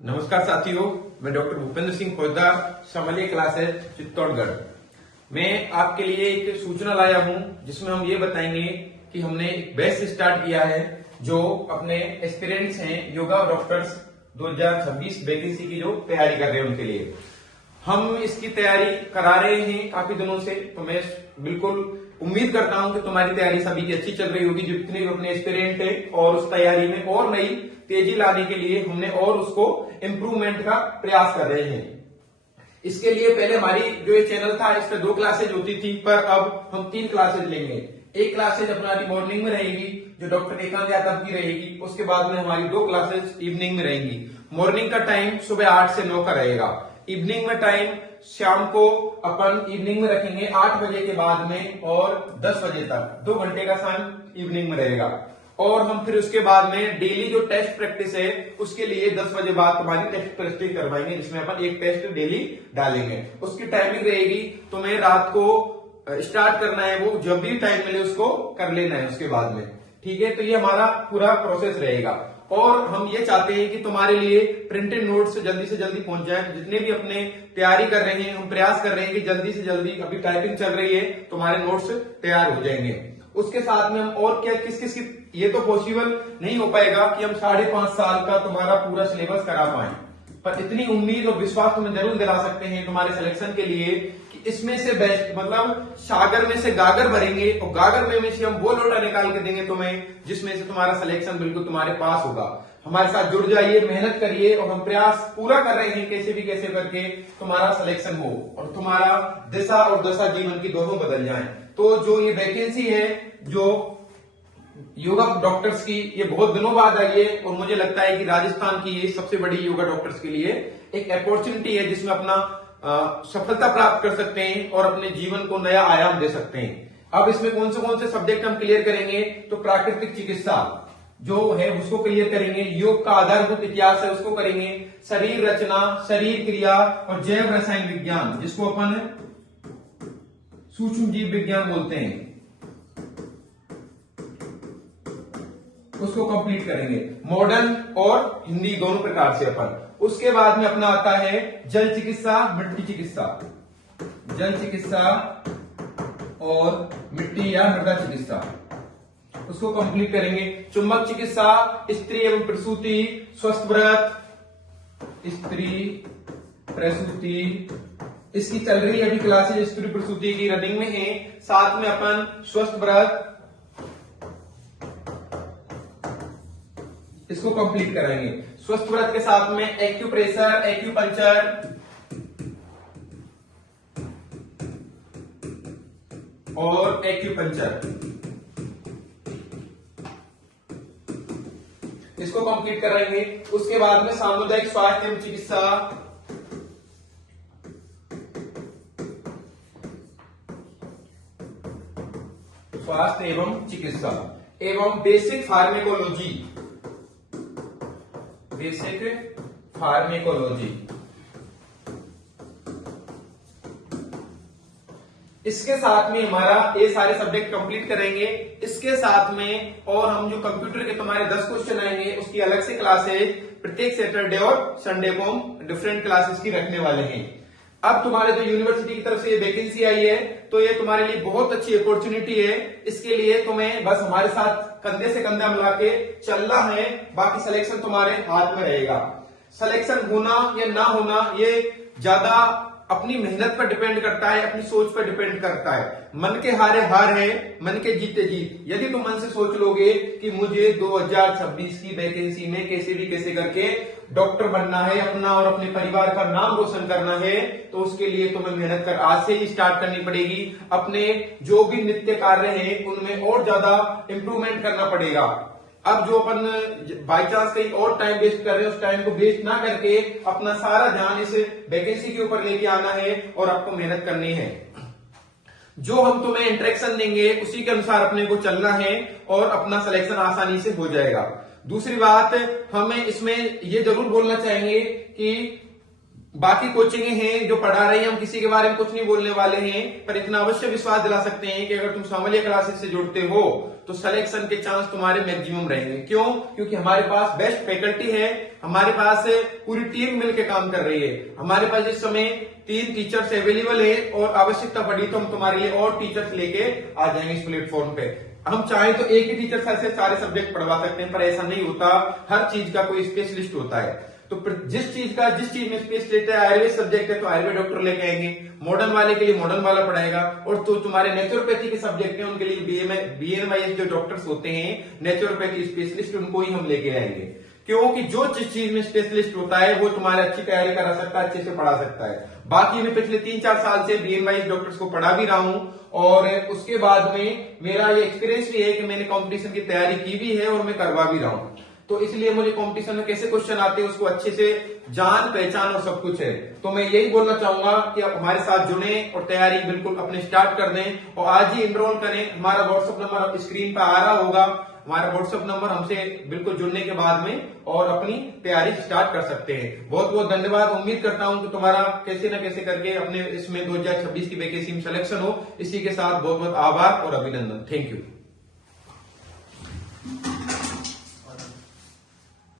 नमस्कार साथियों, मैं डॉक्टर भूपेंद्र सिंह फौजदार, समलिया क्लासेस चित्तौड़गढ़। मैं आपके लिए एक सूचना लाया हूं जिसमें हम ये बताएंगे कि हमने एक बैच स्टार्ट किया है जो अपने एस्पिरेंट्स हैं योगा डॉक्टर्स 2026 वैकेंसी की जो तैयारी कर रहे हैं उनके लिए हम इसकी तैयारी करा रहे हैं काफी दिनों से। तो मैं बिल्कुल उम्मीद करता हूं कि तुम्हारी तैयारी सभी की अच्छी चल रही होगी, जितने भी अपने एस्पिरेंट है, और उस तैयारी में और नई तेजी लाने के लिए हमने और उसको इम्प्रूवमेंट का प्रयास कर रहे हैं। इसके लिए पहले हमारी जो ये चैनल था इसमें 2 क्लासेज होती थी, पर अब हम 3 क्लासेज लेंगे। एक क्लासेज हमारी मॉर्निंग में रहेगी जो डॉक्टर एकांत यादव की रहेगी, उसके बाद में हमारी 2 क्लासेज इवनिंग में रहेंगी। मॉर्निंग का टाइम सुबह 8 से 9 का रहेगा, इवनिंग में टाइम शाम को अपन इवनिंग में रखेंगे 8 बजे के बाद में और 10 बजे तक 2 घंटे का समय इवनिंग में रहेगा। और हम फिर उसके बाद में डेली जो टेस्ट प्रैक्टिस है उसके लिए 10 बजे बाद तुम्हारी टेस्ट प्रैक्टिस करवाएंगे, जिसमें अपन एक टेस्ट डेली डालेंगे। उसकी टाइमिंग रहेगी, तुम्हें रात को स्टार्ट करना है, वो जब भी टाइम मिले उसको कर लेना है उसके बाद में, ठीक है। तो ये हमारा पूरा प्रोसेस रहेगा और हम ये चाहते हैं कि तुम्हारे लिए प्रिंटेड नोट्स जल्दी से जल्दी पहुंच जाए। जितने भी अपने तैयारी कर रहे हैं हम प्रयास कर रहे हैं कि जल्दी से जल्दी, अभी टाइपिंग चल रही है, तुम्हारे नोट्स तैयार हो जाएंगे। उसके साथ में हम और क्या किस किस की, ये तो पॉसिबल नहीं हो पाएगा कि हम 5.5 साल का तुम्हारा पूरा सिलेबस करा पाए, पर इतनी उम्मीद और विश्वास तुम्हें जरूर दिला सकते हैं तुम्हारे सिलेक्शन के लिए कि इसमें से बेस्ट, मतलब सागर में से गागर भरेंगे और गागर में से हम वो लोटा निकाल के देंगे तुम्हें जिसमें से तुम्हारा सिलेक्शन बिल्कुल तुम्हारे पास होगा। हमारे साथ जुड़ जाइए, मेहनत करिए और हम प्रयास पूरा कर रहे हैं कैसे भी कैसे करके तुम्हारा सिलेक्शन हो और तुम्हारा दिशा और दशा जीवन की दोनों बदल जाए। तो जो ये वैकेंसी है जो योगा डॉक्टर्स की, ये बहुत दिनों बाद आई है और मुझे लगता है कि राजस्थान की ये सबसे बड़ी योगा डॉक्टर्स के लिए एक अपॉर्चुनिटी है जिसमें अपना सफलता प्राप्त कर सकते हैं और अपने जीवन को नया आयाम दे सकते हैं। अब इसमें कौन से सब्जेक्ट हम क्लियर करेंगे, तो प्राकृतिक चिकित्सा जो है उसको क्लियर करेंगे, योग का आधारभूत इतिहास है उसको करेंगे, शरीर रचना, शरीर क्रिया और जैव रसायन विज्ञान जिसको अपन सूक्ष्म जीव विज्ञान बोलते हैं उसको कंप्लीट करेंगे, मॉडर्न और हिंदी दोनों प्रकार से अपन। उसके बाद में अपना आता है जल चिकित्सा, मिट्टी चिकित्सा, जल चिकित्सा और मिट्टी या मृदा चिकित्सा, उसको कंप्लीट करेंगे। चुंबक चिकित्सा, स्त्री एवं प्रसूति, स्वस्थ व्रत, स्त्री प्रसूति, इसकी चल रही अभी क्लासेज, स्त्री प्रसूति की रनिंग में है। साथ में अपन स्वस्थ व्रत इसको कंप्लीट करेंगे। स्वस्थ व्रत के साथ में एक्यूप्रेशर, एक्यूपंक्चर, और एक्यूपंक्चर इसको कंप्लीट करेंगे। उसके बाद में सामुदायिक स्वास्थ्य एवं चिकित्सा, स्वास्थ्य एवं चिकित्सा एवं बेसिक फार्मेकोलॉजी, बेसिक फार्मेकोलॉजी, इसके साथ में हमारा ये सारे सब्जेक्ट कंप्लीट करेंगे। इसके साथ में और हम जो कंप्यूटर के तुम्हारे 10 क्वेश्चन आएंगे उसकी अलग से क्लासेज प्रत्येक सैटरडे और संडे को हम डिफरेंट क्लासेस की रखने वाले हैं। अब तुम्हारे जो यूनिवर्सिटी की तरफ से ये वैकेंसी आई है तो ये तुम्हारे लिए बहुत अच्छी अपॉर्चुनिटी है। इसके लिए तुम्हें बस हमारे साथ कंधे से कंधा मिला के चलना है, बाकी सिलेक्शन तुम्हारे हाथ में रहेगा। सिलेक्शन होना या ना होना ये ज्यादा अपनी मेहनत पर डिपेंड करता है, अपनी सोच पर डिपेंड करता है। मन के हारे हार है, मन के जीते जीत। यदि तुम मन से सोच लोगे कि मुझे 2026 की वैकेंसी में कैसे भी कैसे करके डॉक्टर बनना है, अपना और अपने परिवार का नाम रोशन करना है, तो उसके लिए तुम्हें मेहनत कर आज से ही स्टार्ट करनी पड़ेगी। अपने जो भी नित्य कार्य हैं उनमें और ज्यादा इंप्रूवमेंट करना पड़ेगा। अब जो अपन बाई चांस कहीं और टाइम वेस्ट कर रहे हैं उस टाइम को वेस्ट ना करके अपना सारा ध्यान इस वैकेंसी के ऊपर लेके आना है और आपको मेहनत करनी है। जो हम तुम्हें इंटरेक्शन देंगे उसी के अनुसार अपने को चलना है और अपना सिलेक्शन आसानी से हो जाएगा। दूसरी बात, हमें इसमें ये जरूर बोलना चाहेंगे कि बाकी कोचिंग हैं जो पढ़ा रही हैं, हम किसी के बारे में कुछ नहीं बोलने वाले हैं, पर इतना अवश्य विश्वास दिला सकते हैं कि अगर तुम सामान्य क्लासेस से जुड़ते हो तो सिलेक्शन के चांस तुम्हारे मैक्सिमम रहेंगे। क्यों? क्योंकि हमारे पास बेस्ट फैकल्टी है, हमारे पास पूरी टीम मिलकर काम कर रही है, हमारे पास इस समय 3 टीचर्स अवेलेबल है और आवश्यकता पड़ी तो हम तुम्हारे लिए और टीचर्स लेके आ जाएंगे इस प्लेटफॉर्म पे। हम चाहें तो एक ही टीचर से सारे सब्जेक्ट पढ़वा सकते हैं, पर ऐसा नहीं होता, हर चीज का कोई स्पेशलिस्ट होता है। तो जिस चीज में स्पेशलिस्ट है, आयुर्वेद सब्जेक्ट है तो आयुर्वेद डॉक्टर लेके आएंगे, मॉडर्न वाले के लिए मॉडर्न वाला पढ़ाएगा, और तो तुम्हारे नेचुरोपैथी के सब्जेक्ट है उनके लिए BNMIS जो डॉक्टर्स होते हैं नेचुरोपैथी स्पेशलिस्ट, उनको ही हम लेके आएंगे। क्योंकि जो जिस चीज में स्पेशलिस्ट होता है वो तुम्हारे अच्छी तैयारी करा सकता है, अच्छे से पढ़ा सकता है। बाकी मैं पिछले 3-4 साल से BNMIS डॉक्टर्स को पढ़ा भी रहा हूं, और उसके बाद में मेरा ये एक्सपीरियंस भी है कि मैंने कंपटीशन की तैयारी की भी है और मैं करवा भी रहा हूं। तो इसलिए मुझे कंपटीशन में कैसे क्वेश्चन आते हैं उसको अच्छे से जान पहचान और सब कुछ है। तो मैं यही बोलना चाहूंगा कि आप हमारे साथ जुड़े और तैयारी बिल्कुल अपने स्टार्ट कर दें और आज ही एनरोल करें। हमारा व्हाट्सएप नंबर स्क्रीन पर आ रहा होगा, हमारा व्हाट्सएप नंबर, हमसे बिल्कुल जुड़ने के बाद में और अपनी तैयारी स्टार्ट कर सकते हैं। बहुत बहुत धन्यवाद। उम्मीद करता हूं कि तुम्हारा कैसे न कैसे करके अपने इसमें 2026 की वैकेंसी में सिलेक्शन हो। इसी के साथ बहुत बहुत आभार और अभिनंदन। Thank you.